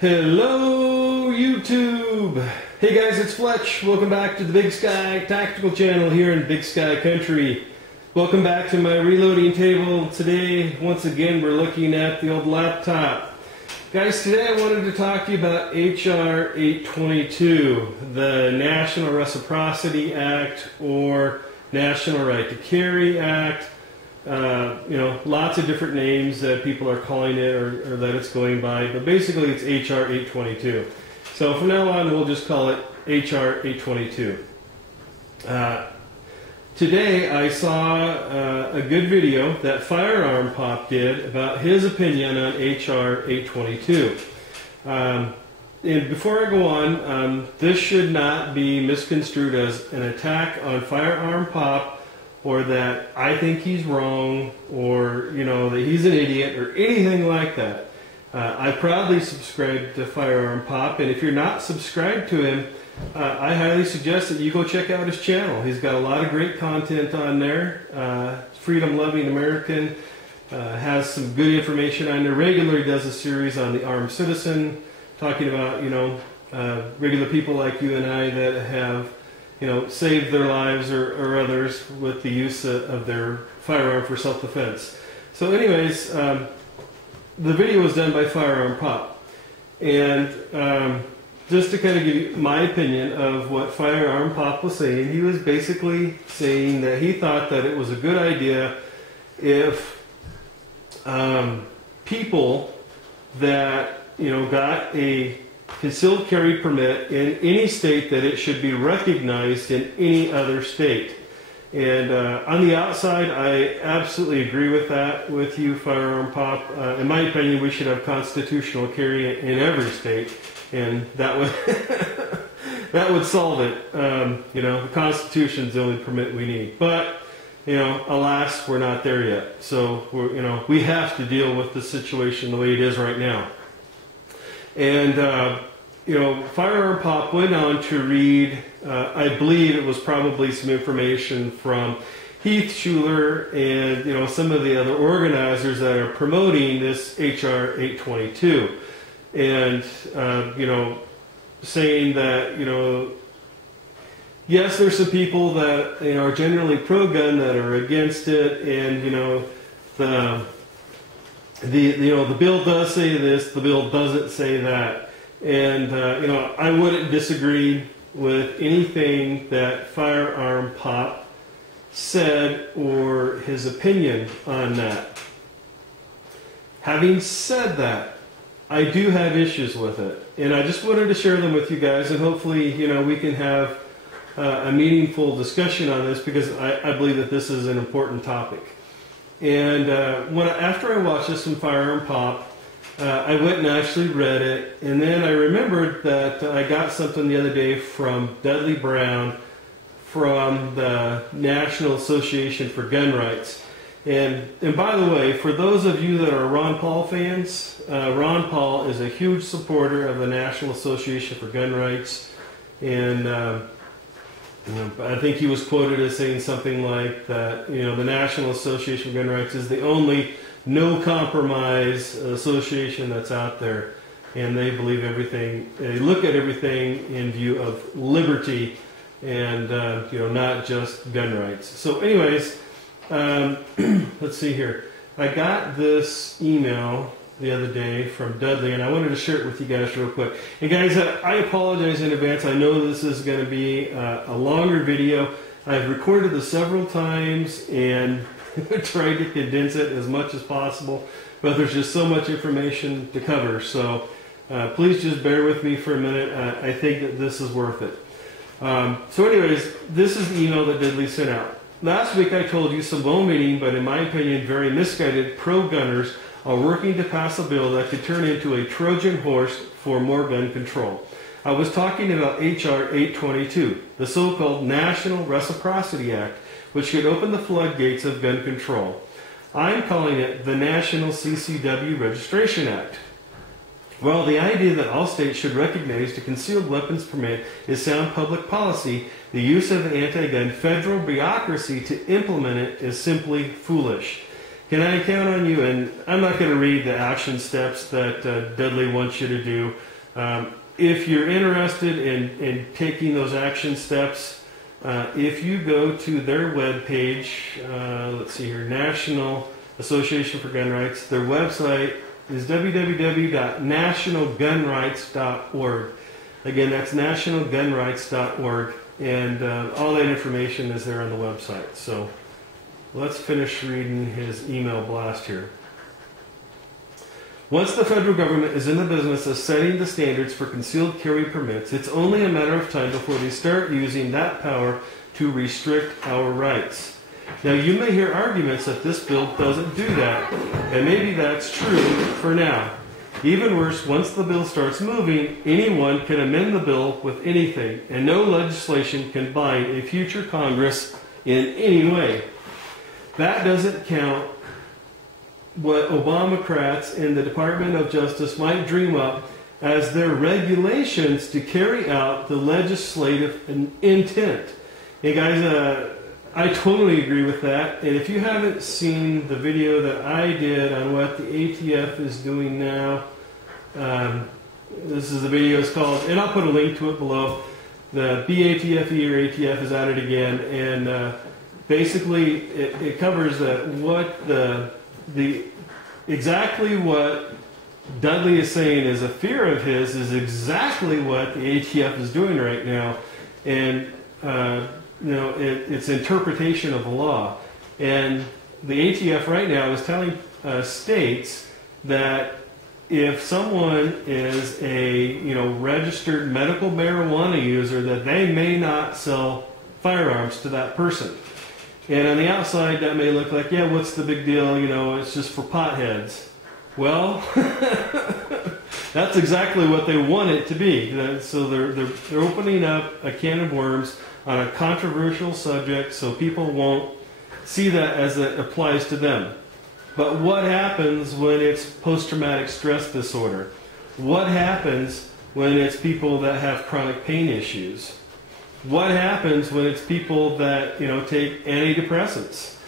Hello YouTube! Hey guys, it's Fletch. Welcome back to the Big Sky Tactical channel here in Big Sky Country. Welcome back to my reloading table. Today, once again, we're looking at the old laptop. Guys, today I wanted to talk to you about HR 822, the National Reciprocity Act or National Right to Carry Act. Lots of different names that people are calling it or that it's going by, but basically it's HR 822. So from now on, we'll just call it HR 822. Today I saw a good video that FirearmPop did about his opinion on HR 822. And before I go on, this should not be misconstrued as an attack on FirearmPop, or that I think he's wrong, or that he's an idiot, or anything like that. I proudly subscribe to FirearmPop, and if you're not subscribed to him, I highly suggest that you go check out his channel. He's got a lot of great content on there. Freedom-loving American, has some good information on there. Regularly does a series on the armed citizen, talking about regular people like you and I that have saved their lives or others with the use of their firearm for self-defense. So anyways, the video was done by FirearmPop. And just to kind of give you my opinion of what FirearmPop was saying, he was basically saying that he thought that it was a good idea if people that got a concealed carry permit in any state, that it should be recognized in any other state. And on the outside, I absolutely agree with that with you, FirearmPop. In my opinion, we should have constitutional carry in every state, and that would that would solve it. The Constitution's the only permit we need. But alas, we're not there yet. So we have to deal with the situation the way it is right now. And FirearmPop went on to read, I believe it was probably some information from Heath Schuler and some of the other organizers that are promoting this HR 822, and saying that yes, there's some people that are generally pro-gun that are against it, and the bill does say this, the bill doesn't say that. And, I wouldn't disagree with anything that FirearmPop said or his opinion on that. Having said that, I do have issues with it. And I just wanted to share them with you guys, and hopefully, we can have a meaningful discussion on this, because I believe that this is an important topic. And after I watched this from FirearmPop, I went and actually read it, and then I remembered that I got something the other day from Dudley Brown from the National Association for Gun Rights. And by the way, for those of you that are Ron Paul fans, Ron Paul is a huge supporter of the National Association for Gun Rights, and I think he was quoted as saying something like that, the National Association for Gun Rights is the only no compromise association that's out there, and they believe everything, they look at everything in view of liberty and not just gun rights. So anyways, let's see here. I got this email the other day from Dudley, and I wanted to share it with you guys real quick. And guys, I apologize in advance. I know this is going to be a longer video. I've recorded this several times and tried to condense it as much as possible, but there's just so much information to cover. So please just bear with me for a minute. I think that this is worth it. So anyways, this is the email that Dudley sent out. Last week I told you some well-meaning, but in my opinion very misguided pro-gunners are working to pass a bill that could turn into a Trojan horse for more gun control. I was talking about HR 822, the so-called National Reciprocity Act, which could open the floodgates of gun control. I'm calling it the National CCW Registration Act. While the idea that all states should recognize the concealed weapons permit is sound public policy, the use of the anti-gun federal bureaucracy to implement it is simply foolish. Can I count on you? And I'm not going to read the action steps that Dudley wants you to do. If you're interested in taking those action steps, if you go to their webpage, let's see here, National Association for Gun Rights, their website is www.nationalgunrights.org. Again, that's nationalgunrights.org, and all that information is there on the website. So let's finish reading his email blast here. Once the federal government is in the business of setting the standards for concealed carry permits, it's only a matter of time before they start using that power to restrict our rights. Now, you may hear arguments that this bill doesn't do that, and maybe that's true for now. Even worse, once the bill starts moving, anyone can amend the bill with anything, and no legislation can bind a future Congress in any way. That doesn't count what Obamacrats in the Department of Justice might dream up as their regulations to carry out the legislative intent. Hey guys, I totally agree with that. And if you haven't seen the video that I did on what the ATF is doing now, this is the video. It's called, and I'll put a link to it below. The BATFE or ATF is at it again, and basically it covers what the exactly what Dudley is saying is a fear of his is exactly what the ATF is doing right now, and it's interpretation of the law. And the ATF right now is telling states that if someone is a registered medical marijuana user, that they may not sell firearms to that person. And on the outside, that may look like, yeah, what's the big deal? It's just for potheads. Well, that's exactly what they want it to be. So they're opening up a can of worms on a controversial subject, so people won't see that as it applies to them. But what happens when it's post-traumatic stress disorder? What happens when it's people that have chronic pain issues? What happens when it's people that take antidepressants?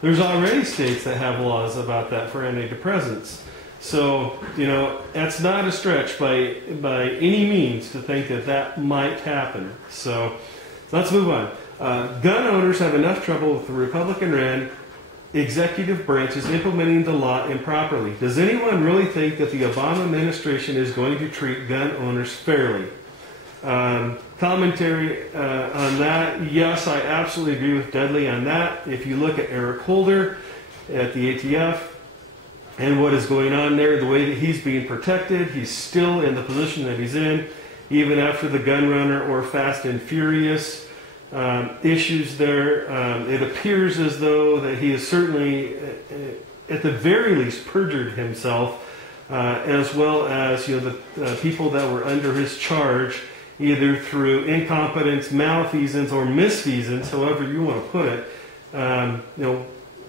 There's already states that have laws about that for antidepressants. So that's not a stretch by any means to think that might happen. So let's move on. Gun owners have enough trouble with the Republican-run executive branches implementing the law improperly. Does anyone really think that the Obama administration is going to treat gun owners fairly? Commentary on that. Yes, I absolutely agree with Dudley on that. If you look at Eric Holder at the ATF and what is going on there, the way that he's being protected, he's still in the position that he's in, even after the gun runner or Fast and Furious issues there. It appears as though that he has certainly, at the very least, perjured himself, as well as the people that were under his charge, either through incompetence, malfeasance, or misfeasance, however you want to put it,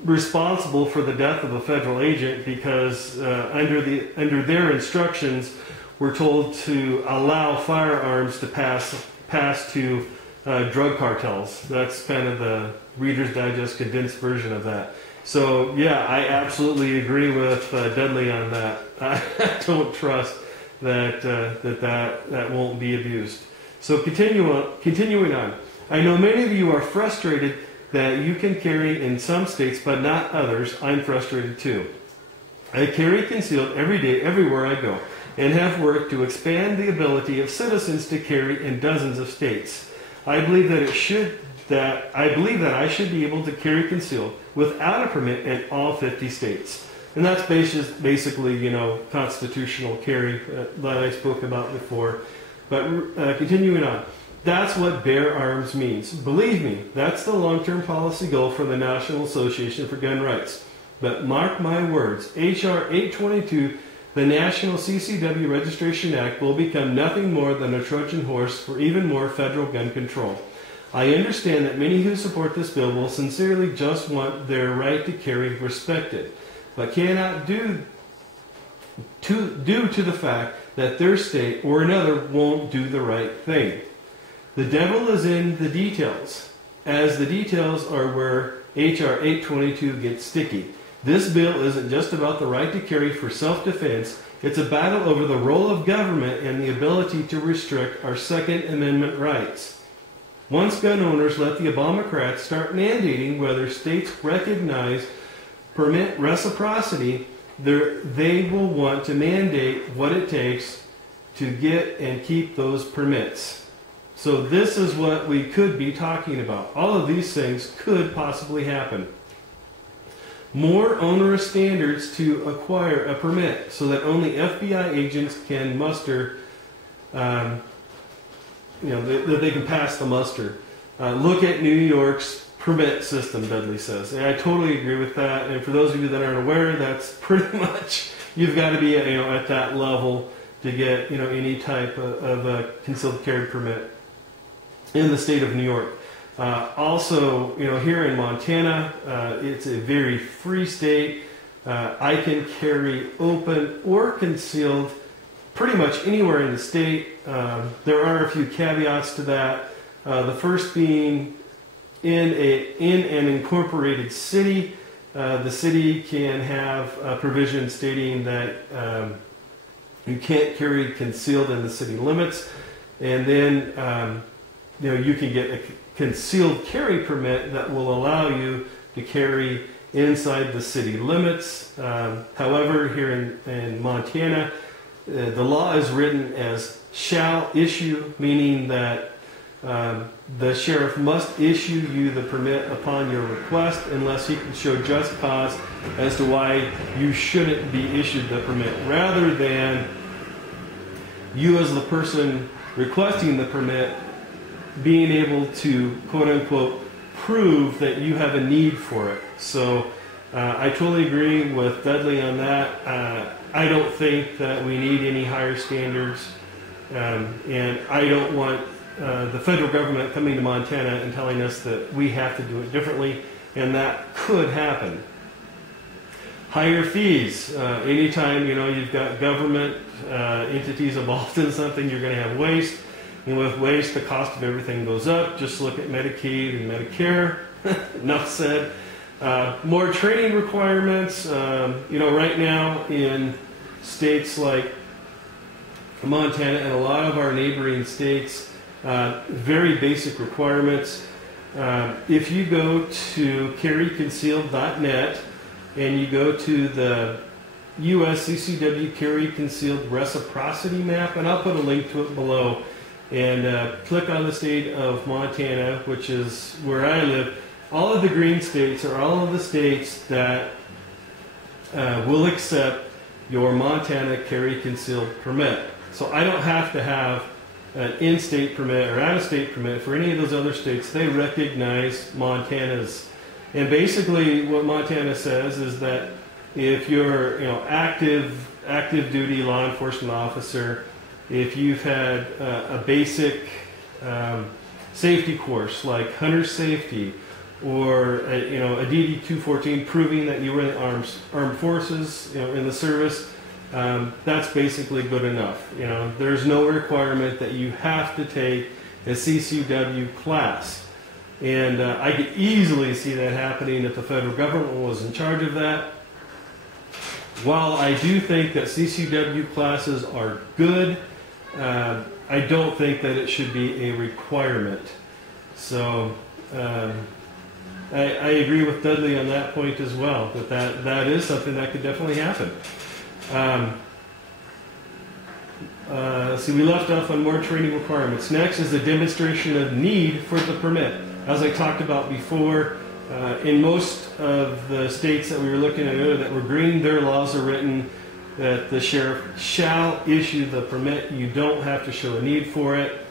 responsible for the death of a federal agent because under their instructions, we're told to allow firearms to pass to drug cartels. That's kind of the Reader's Digest condensed version of that. So yeah, I absolutely agree with Dudley on that. I don't trust that won't be abused. So continuing on. I know many of you are frustrated that you can carry in some states but not others. I'm frustrated too. I carry concealed every day everywhere I go and have worked to expand the ability of citizens to carry in dozens of states. I believe that I should be able to carry concealed without a permit in all 50 states. And that's basically, constitutional carry that I spoke about before. But continuing on, that's what bear arms means. Believe me, that's the long-term policy goal for the National Association for Gun Rights. But mark my words, H.R. 822, the National CCW Registration Act, will become nothing more than a Trojan horse for even more federal gun control. I understand that many who support this bill will sincerely just want their right to carry respected, but cannot due to the fact that their state or another won't do the right thing. The devil is in the details, as the details are where H.R. 822 gets sticky. This bill isn't just about the right to carry for self-defense. It's a battle over the role of government and the ability to restrict our Second Amendment rights. Once gun owners let the Obamacrats start mandating whether states recognize permit reciprocity, they will want to mandate what it takes to get and keep those permits. So this is what we could be talking about. All of these things could possibly happen. More onerous standards to acquire a permit so that only FBI agents can muster, that they can pass the muster. Look at New York's permit system, Dudley says. And I totally agree with that. And for those of you that aren't aware, that's pretty much, you've got to be at that level to get any type of a concealed carry permit in the state of New York. Also, here in Montana, it's a very free state. I can carry open or concealed pretty much anywhere in the state. There are a few caveats to that. The first being in an incorporated city, the city can have a provision stating that you can't carry concealed in the city limits, and then you can get a concealed carry permit that will allow you to carry inside the city limits. However, here in Montana, the law is written as shall issue, meaning that the sheriff must issue you the permit upon your request unless he can show just cause as to why you shouldn't be issued the permit, rather than you as the person requesting the permit being able to, quote unquote, prove that you have a need for it. So I totally agree with Dudley on that. I don't think that we need any higher standards, and I don't want the federal government coming to Montana and telling us that we have to do it differently, and that could happen. Higher fees. Anytime you've got government entities involved in something, you're going to have waste. And with waste, the cost of everything goes up. Just look at Medicaid and Medicare. Enough said. More training requirements. Right now in states like Montana and a lot of our neighboring states, very basic requirements. If you go to carryconcealed.net and you go to the USCCW Carry Concealed Reciprocity map, and I'll put a link to it below, and click on the state of Montana, which is where I live. All of the green states are all of the states that will accept your Montana carry concealed permit. So I don't have to have an in-state permit or out-of-state permit for any of those other states. They recognize Montana's. And basically what Montana says is that if you're active duty law enforcement officer, if you've had a basic safety course like hunter safety, or a DD 214 proving that you were in the armed forces, in the service, that's basically good enough. There's no requirement that you have to take a CCW class, and I could easily see that happening if the federal government was in charge of that. While I do think that CCW classes are good, I don't think that it should be a requirement. So I agree with Dudley on that point as well, that is something that could definitely happen. See, we left off on more training requirements. Next is the demonstration of need for the permit. As I talked about before, in most of the states that we were looking at earlier that were green, their laws are written that the sheriff shall issue the permit. You don't have to show a need for it.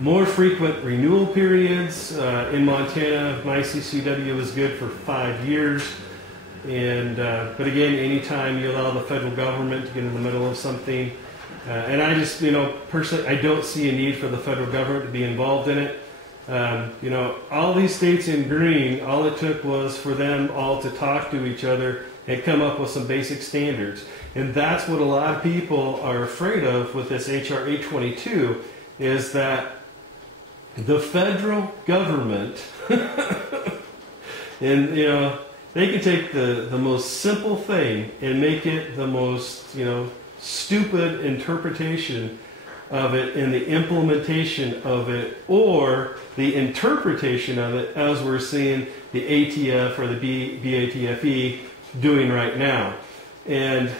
More frequent renewal periods. In Montana, my CCW is good for 5 years. But again, anytime you allow the federal government to get in the middle of something, and I just, personally, I don't see a need for the federal government to be involved in it. All these states in green, all it took was for them all to talk to each other and come up with some basic standards. And that's what a lot of people are afraid of with this HR 822, is that the federal government, and they can take the most simple thing and make it the most, stupid interpretation of it in the implementation of it, or the interpretation of it as we're seeing the ATF or the BATFE doing right now. And,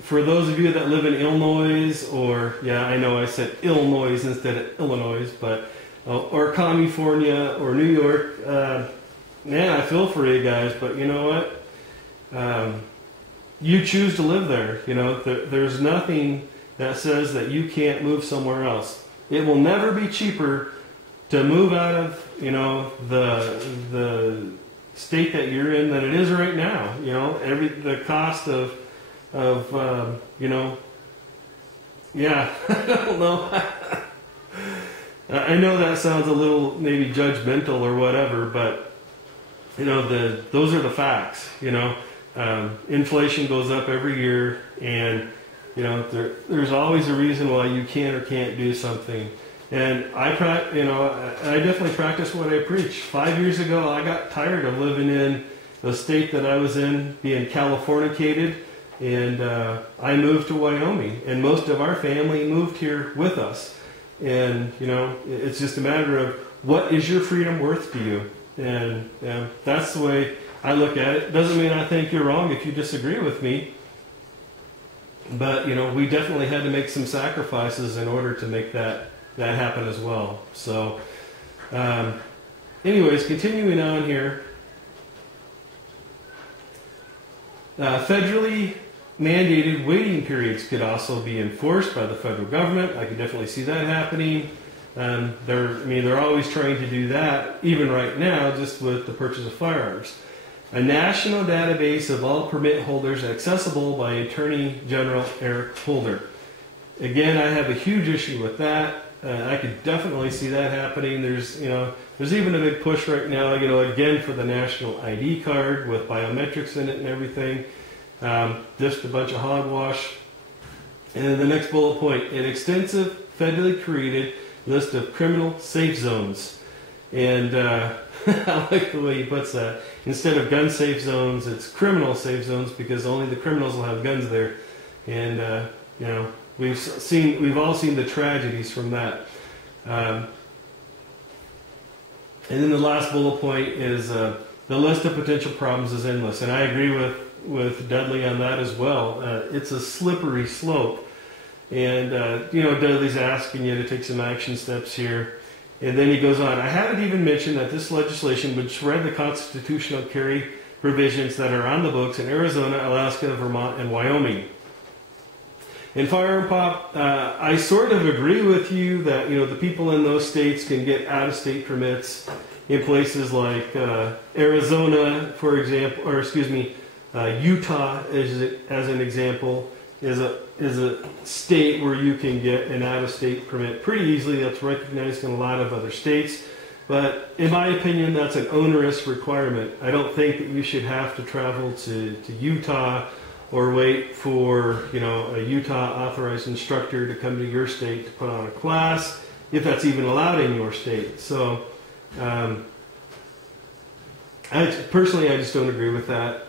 for those of you that live in Illinois, or, yeah, I know I said Illinois instead of Illinois, but, or California or New York, man, I feel for you guys, but you know what? You choose to live there. There's nothing that says that you can't move somewhere else. It will never be cheaper to move out of, the state that you're in than it is right now. The cost of yeah, I don't know. I know that sounds a little maybe judgmental or whatever, but those are the facts. Inflation goes up every year, and there's always a reason why you can or can't do something. And I definitely practice what I preach. 5 years ago, I got tired of living in the state that I was in, being Californicated, and I moved to Wyoming. And most of our family moved here with us. And it's just a matter of what is your freedom worth to you, and that's the way I look at it. Doesn't mean I think you're wrong if you disagree with me. But, we definitely had to make some sacrifices in order to make that happen as well. So, anyways, continuing on here. Federally mandated waiting periods could also be enforced by the federal government. I could definitely see that happening. They're always trying to do that, even right now, just with the purchase of firearms. A national database of all permit holders accessible by Attorney General Eric Holder. Again, I have a huge issue with that. I could definitely see that happening. There's even a big push right now, again for the national ID card with biometrics in it and everything. Just a bunch of hogwash. And then the next bullet point: an extensive federally created list of criminal safe zones. And I like the way he puts that. Instead of gun safe zones, it's criminal safe zones, because only the criminals will have guns there. And we've all seen the tragedies from that. And then the last bullet point is the list of potential problems is endless, and I agree with Dudley on that as well. It's a slippery slope, and Dudley's asking you to take some action steps here. And then he goes on, I haven't even mentioned that this legislation would shred the constitutional carry provisions that are on the books in Arizona, Alaska, Vermont, and Wyoming. In FirearmPop, I sort of agree with you that the people in those states can get out-of-state permits in places like Arizona, for example, or excuse me, Utah as an example is a state where you can get an out-of-state permit pretty easily. That's recognized in a lot of other states. But in my opinion, that's an onerous requirement. I don't think that you should have to travel to Utah or wait for a Utah authorized instructor to come to your state to put on a class, if that's even allowed in your state. So personally, I just don't agree with that.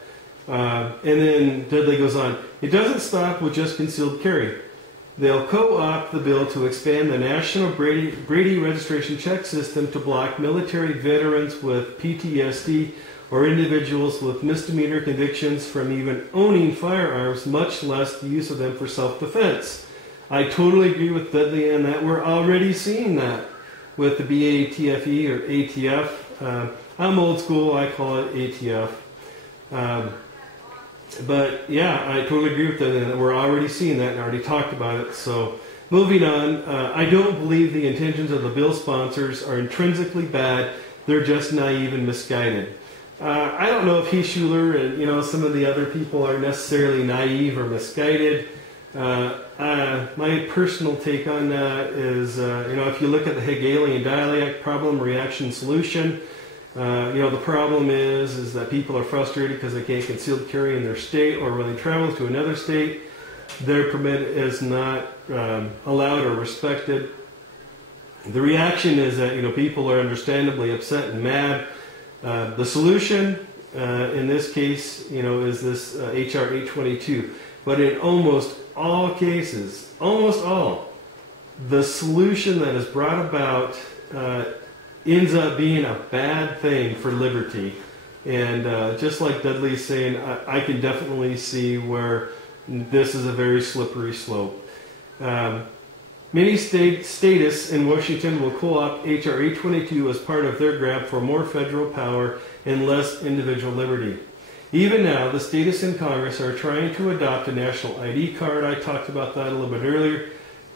And then Dudley goes on, it doesn't stop with just concealed carry. They'll co-opt the bill to expand the National Brady registration check system to block military veterans with PTSD or individuals with misdemeanor convictions from even owning firearms, much less the use of them for self-defense. I totally agree with Dudley on that. We're already seeing that with the BATFE or ATF. I'm old school, I call it ATF. But yeah, I totally agree with that, and we're already seeing that and already talked about it. So moving on, I don't believe the intentions of the bill sponsors are intrinsically bad. They're just naive and misguided. I don't know if Schuler and some of the other people are necessarily naive or misguided. My personal take on that is, if you look at the Hegelian dialect, problem, reaction, solution, the problem is that people are frustrated because they can't concealed carry in their state, or when they travel to another state, their permit is not allowed or respected. The reaction is that people are understandably upset and mad. The solution in this case, is this HR 822. But in almost all cases, almost all, the solution that is brought about ends up being a bad thing for liberty. And just like Dudley's saying, I can definitely see where this is a very slippery slope. Many statists in Washington will co-opt HR 822 as part of their grab for more federal power and less individual liberty. Even now, the statists in Congress are trying to adopt a national ID card. I talked about that a little bit earlier,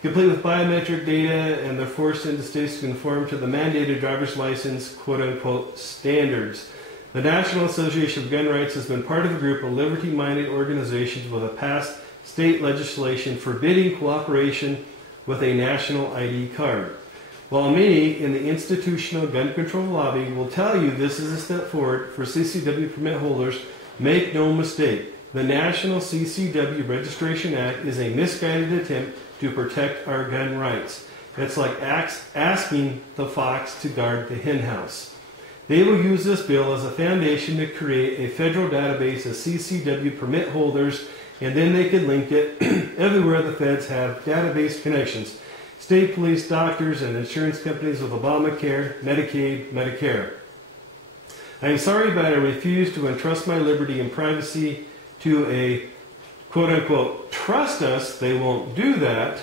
complete with biometric data, and they're forced into states to conform to the mandated driver's license quote-unquote standards. The National Association of Gun Rights has been part of a group of liberty-minded organizations with a past state legislation forbidding cooperation with a national ID card. While many in the institutional gun control lobby will tell you this is a step forward for CCW permit holders, make no mistake, the National CCW Registration Act is a misguided attempt to protect our gun rights. It's like asking the fox to guard the henhouse. They will use this bill as a foundation to create a federal database of CCW permit holders, and then they could link it everywhere the feds have database connections. State police, doctors, and insurance companies with Obamacare, Medicaid, Medicare. I am sorry, but I refuse to entrust my liberty and privacy to a quote-unquote trust us, they won't do that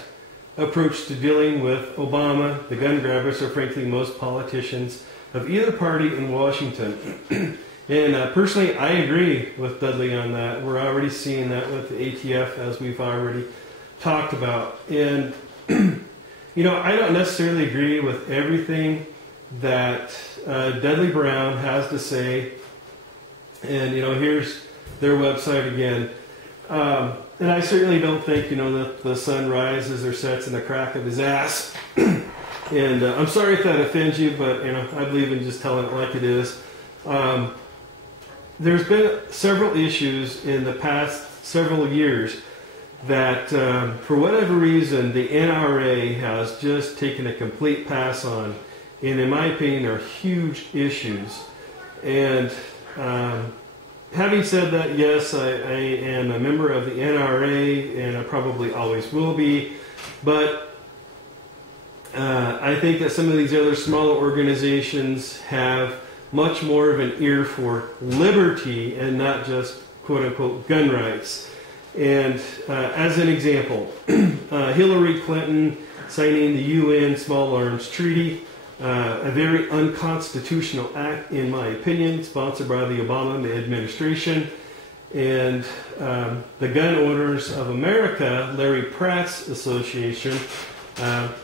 approach to dealing with Obama, the gun grabbers, or frankly most politicians of either party in Washington. And personally, I agree with Dudley on that. We're already seeing that with the ATF, as we've already talked about. And, I don't necessarily agree with everything that Dudley Brown has to say. And, here's their website again. And I certainly don't think, that the sun rises or sets in the crack of his ass. And I'm sorry if that offends you, but, I believe in just telling it like it is. There's been several issues in the past several years that, for whatever reason, the NRA has just taken a complete pass on. And in my opinion, are huge issues. And having said that, yes, I am a member of the NRA, and I probably always will be. But I think that some of these other smaller organizations have much more of an ear for liberty and not just quote-unquote gun rights. And as an example, Hillary Clinton signing the UN Small Arms Treaty, a very unconstitutional act in my opinion, sponsored by the Obama administration. And the Gun Owners of America, Larry Pratt's association,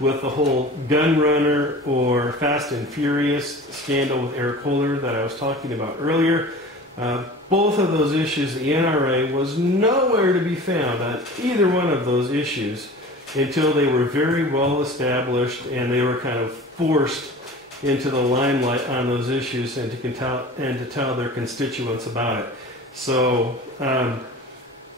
with the whole gun runner or Fast and Furious scandal with Eric Holder that I was talking about earlier. Both of those issues, the NRA was nowhere to be found on either one of those issues until they were very well established and they were kind of forced into the limelight on those issues and to tell their constituents about it. So,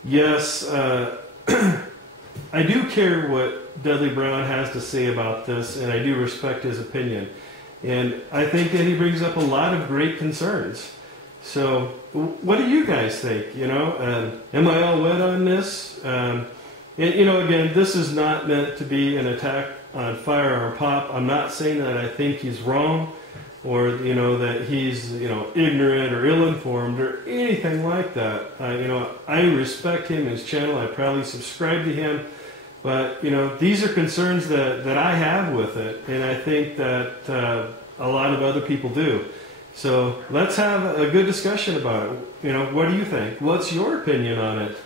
yes, I do care what Dudley Brown has to say about this, and I do respect his opinion. And I think that he brings up a lot of great concerns. So, what do you guys think? Am I all wet on this? And, again, this is not meant to be an attack on FirearmPop. I'm not saying that I think he's wrong, or that he's ignorant or ill-informed or anything like that. I respect him, his channel. I probably subscribe to him. But, these are concerns that I have with it, and I think that a lot of other people do. So let's have a good discussion about it. What do you think? What's your opinion on it?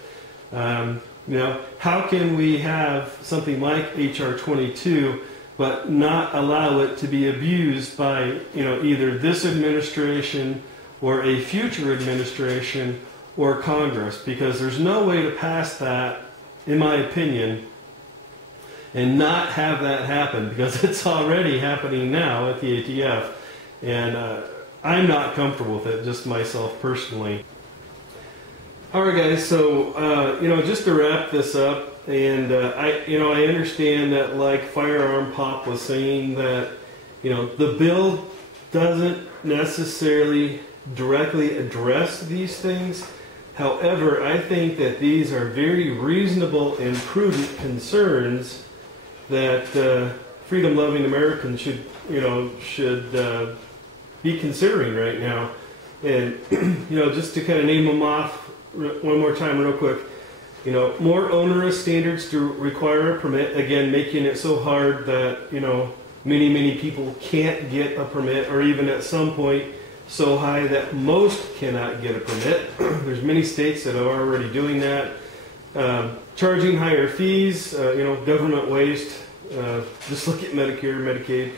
How can we have something like HR 22 but not allow it to be abused by, either this administration or a future administration or Congress? Because there's no way to pass that, in my opinion, and not have that happen, because it's already happening now at the ATF. And I'm not comfortable with it, just myself personally. Alright guys, so, just to wrap this up, and I understand that, like FirearmPop was saying, that, the bill doesn't necessarily directly address these things. However, I think that these are very reasonable and prudent concerns that freedom-loving Americans should be considering right now. And just to kind of name them off one more time real quick, more onerous standards to require a permit, again, making it so hard that, many people can't get a permit, or even at some point so high that most cannot get a permit. There's many states that are already doing that. Charging higher fees, government waste, just look at Medicare, Medicaid.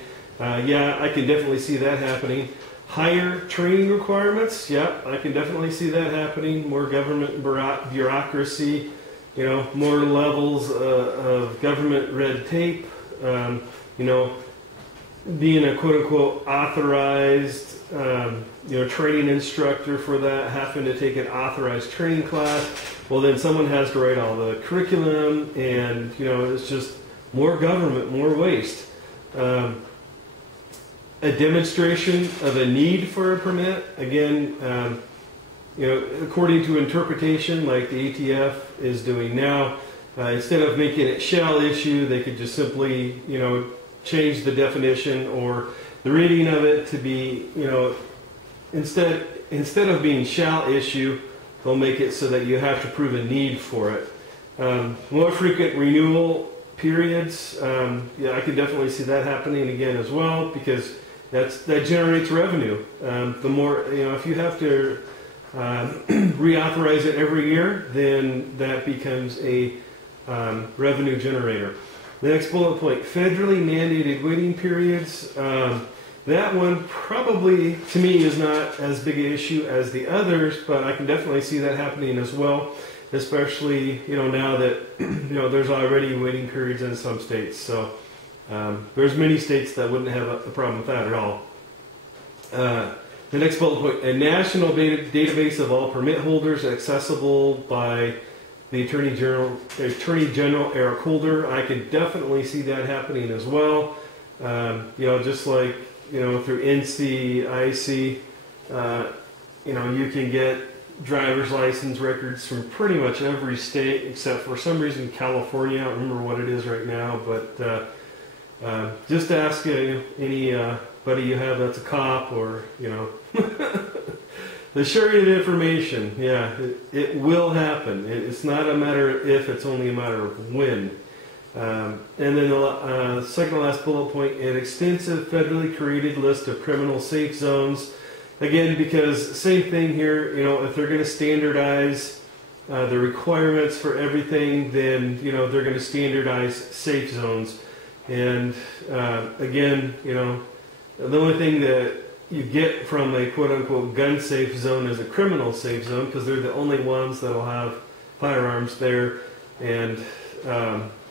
Yeah, I can definitely see that happening. Higher training requirements, yeah, I can definitely see that happening. More government bureaucracy, more levels of government red tape, being a quote-unquote authorized, training instructor for that, having to take an authorized training class. Well, then someone has to write all the curriculum, and, it's just more government, more waste. A demonstration of a need for a permit, again, according to interpretation, like the ATF is doing now, instead of making it shall issue, they could just simply, change the definition or the reading of it to be, instead of being shall issue, they'll make it so that you have to prove a need for it. More frequent renewal periods, yeah, I could definitely see that happening again as well, because that generates revenue. The more, if you have to reauthorize it every year, then that becomes a revenue generator. The next bullet point, federally mandated waiting periods. That one probably, to me, is not as big an issue as the others, but I can definitely see that happening as well, especially, now that, there's already waiting periods in some states. So there's many states that wouldn't have a problem with that at all. The next bullet point, a national database of all permit holders accessible by the Attorney General Eric Holder. I could definitely see that happening as well. Just like, through NCIC, you can get driver's license records from pretty much every state except for some reason California. I don't remember what it is right now, but just ask anybody you have that's a cop, or the sharing of information. Yeah, it will happen. It's not a matter of if, it's only a matter of when. And then the second to last bullet point, an extensive federally created list of criminal safe zones. Again, because same thing here, if they're going to standardize the requirements for everything, then, they're going to standardize safe zones. And again, the only thing that you get from a quote-unquote gun safe zone is a criminal safe zone, because they're the only ones that will have firearms there. And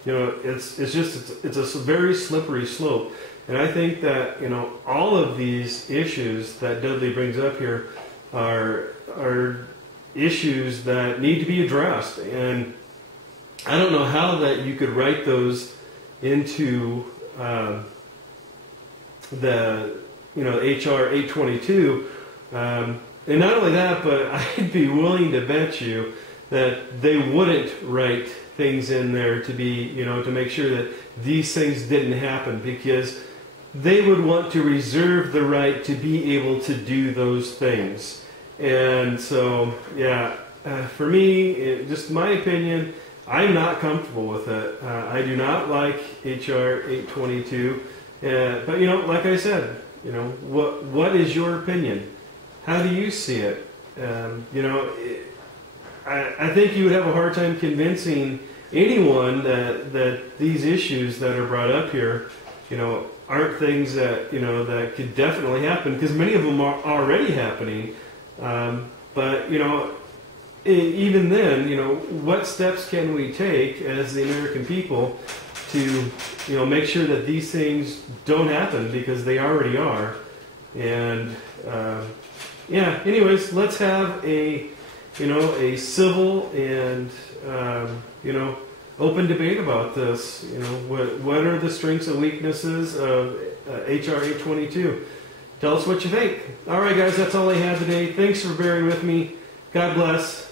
it's a very slippery slope. And I think that all of these issues that Dudley brings up here are issues that need to be addressed. And I don't know how that you could write those into the HR 822, and not only that, but I'd be willing to bet you that they wouldn't write things in there to be, to make sure that these things didn't happen, because they would want to reserve the right to be able to do those things. And so, yeah, for me, just my opinion, I'm not comfortable with it. I do not like HR 822. But like I said, what is your opinion? How do you see it? I think you would have a hard time convincing anyone that these issues that are brought up here, aren't things that that could definitely happen, because many of them are already happening. But even then, what steps can we take as the American people to make sure that these things don't happen, because they already are. And yeah, anyways, let's have a civil and open debate about this. What are the strengths and weaknesses of HR 822? tell us what you think. All right, guys, that's all I had today. Thanks for bearing with me. God bless.